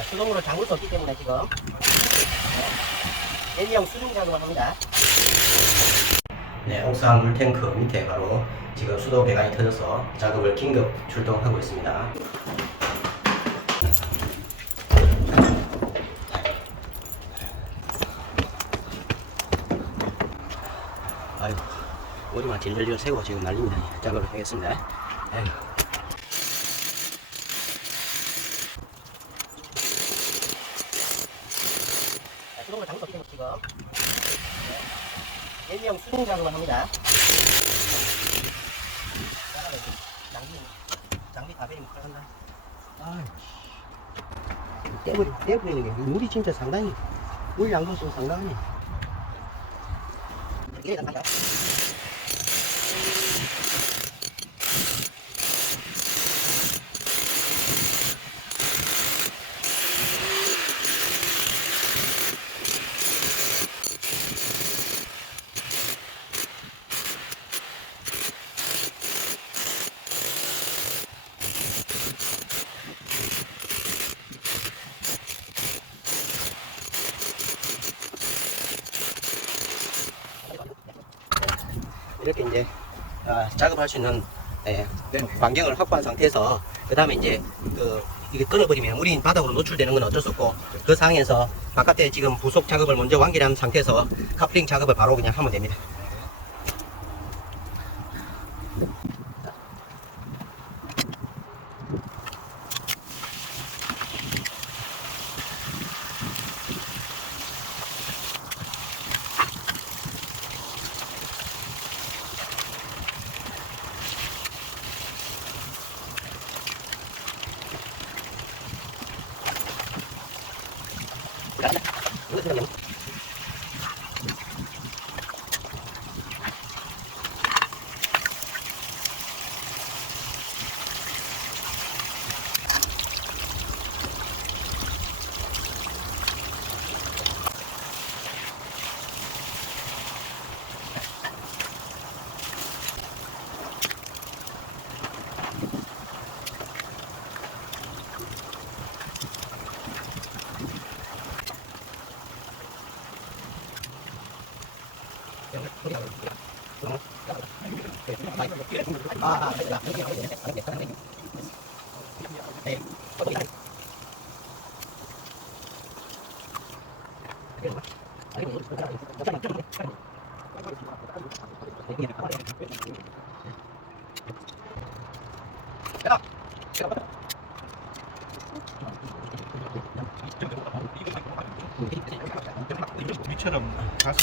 네, 수동으로 잠글 수 없기 때문에 지금 네, L형 수중 작업을 합니다. 네, 옥상 물탱크 밑에 바로 지금 수도 배관이 터져서 작업을 긴급 출동하고 있습니다. 아유, 오리만 질질질 세고 지금 난립니다. 작업을 하겠습니다. 자, 수동을 네, L형 수중 작업을 합니다. 장비, 장비 다 베리면 들어간다. 아유, 떼버리, 떼버리는 게 물이 진짜 상당히 물 양도수가 상당하네. 이게 잠깐요. 이렇게 이제 아, 작업할 수 있는 예, 반경을 확보한 상태에서 그 다음에 이제 그 이게 끊어버리면 물이 바닥으로 노출되는 건 어쩔 수 없고 그 상황에서 바깥에 지금 부속 작업을 먼저 완결한 상태에서 카플링 작업을 바로 그냥 하면 됩니다. 이거 들어가 면 아, 니처럼 가서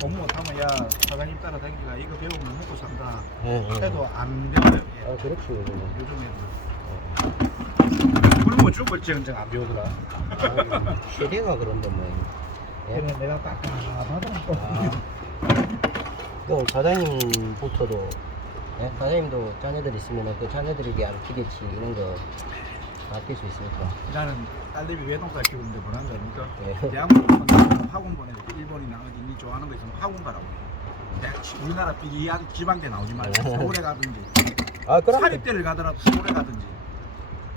공무원 하면 야 사장님 따라다니기가 이거 배우면 먹고 산다 해도 안 배워요 예, 아, 그렇지. 요즘 애들 굶어 죽을 정정 안 배우더라 시대가 그런데 뭐. 예. 그래 내가 깝깝하더라고 아. 그럼 사장님부터도 예? 사장님도 자녀들 있으면 그 자녀들에 대한 기대치 이런 거 아낄 수 있으니까 나는 딸내미 외동딸 키우는데 뭐라는 거 아닙니까? 예. 대학원 학원 보내 일본이나 어디 니 좋아하는 거 있으면 학원 가라고. 내가 우리나라 이 지방대 나오지 말고 네. 서울에 가든지 아 그럼 사립대를 가더라도 서울에 가든지.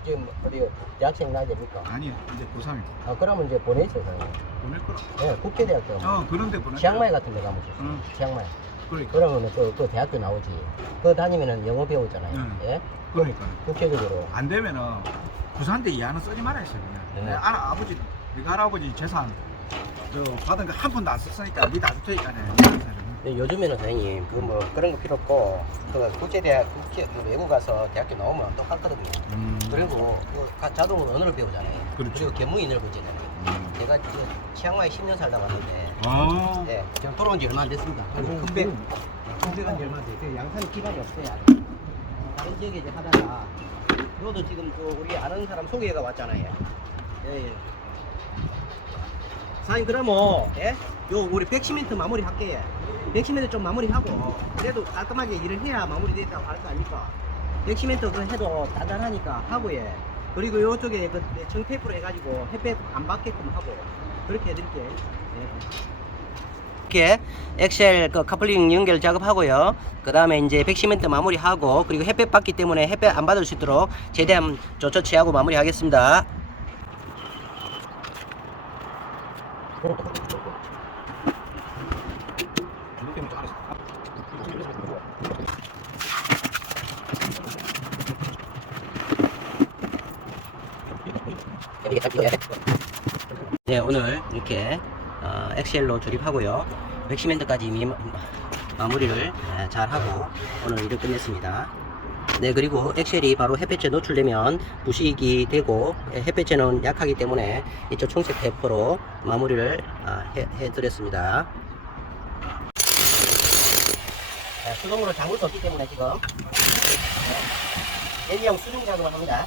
지금 어디 대학생 나야 됩니까? 아니 이제 고3이 아 그러면 이제 보내죠 사장님 보낼 거라. 예, 국제대학교. 어 그런데 보낼 치앙마이 같은 데 가면 좋죠 응. 치앙마이. 그러니까. 그러면 그, 그 대학교 나오지. 그 다니면은 영어 배우잖아요. 응. 예? 그러니까. 국제적으로. 안 되면은 부산대 이하는 쓰지 말아야 했어요 그냥. 네. 알, 아버지 네가 할아버지 재산. 저 받은 거 한 푼도 안 썼으니까 니 나도 테니까 네 근데 요즘에는 사장님 그뭐 그런 거 필요 없고 그 국제대학 국제 그 외국 가서 대학교 나오면 똑같거든요. 음, 그리고 그 가- 자동으로 언어를 배우잖아요. 그렇죠. 리고 개무인을 보잖아요. 음. 제가 그 치앙마이 10년 살다 왔는데 아. 네, 제가 돌아온 지 얼마 안 됐습니다. 음, 금백 금백한 지 얼마 안 됐어요. 양산이 기반이 없어요 다른 지역에 이제 하다가 저도 지금 그 우리 아는 사람 소개가 왔잖아요. 예, 예. 사장님 그러면 예? 요 우리 백시멘트 마무리 할게. 백시멘트 좀 마무리하고 그래도 깔끔하게 일을 해야 마무리됐다고 할 거 아닙니까? 백시멘트 그 해도 단단하니까 하고 예. 그리고 요쪽에 그 청테이프로 해가지고 햇볕 안 받게끔 하고 그렇게 해드릴게 이렇게 엑셀 그 카플링 연결 작업하고요. 그 다음에 이제 백시멘트 마무리하고 그리고 햇볕 받기 때문에 햇볕 안 받을 수 있도록 최대한 조처 취하고 마무리하겠습니다. 네, 오늘 이렇게 어, 엑셀로 조립하고요. 백시멘트까지 이미 마- 마무리를 예, 잘 하고 오늘 일을 끝냈습니다. 네, 그리고 엑셀이 바로 햇볕에 노출되면 부식이 되고 예, 햇볕에는 약하기 때문에 이쪽 총색 테이프로 마무리를 아, 해, 해드렸습니다. 자, 수동으로 잠글 수 없기 때문에 지금 네, L형 수중 작업을 합니다.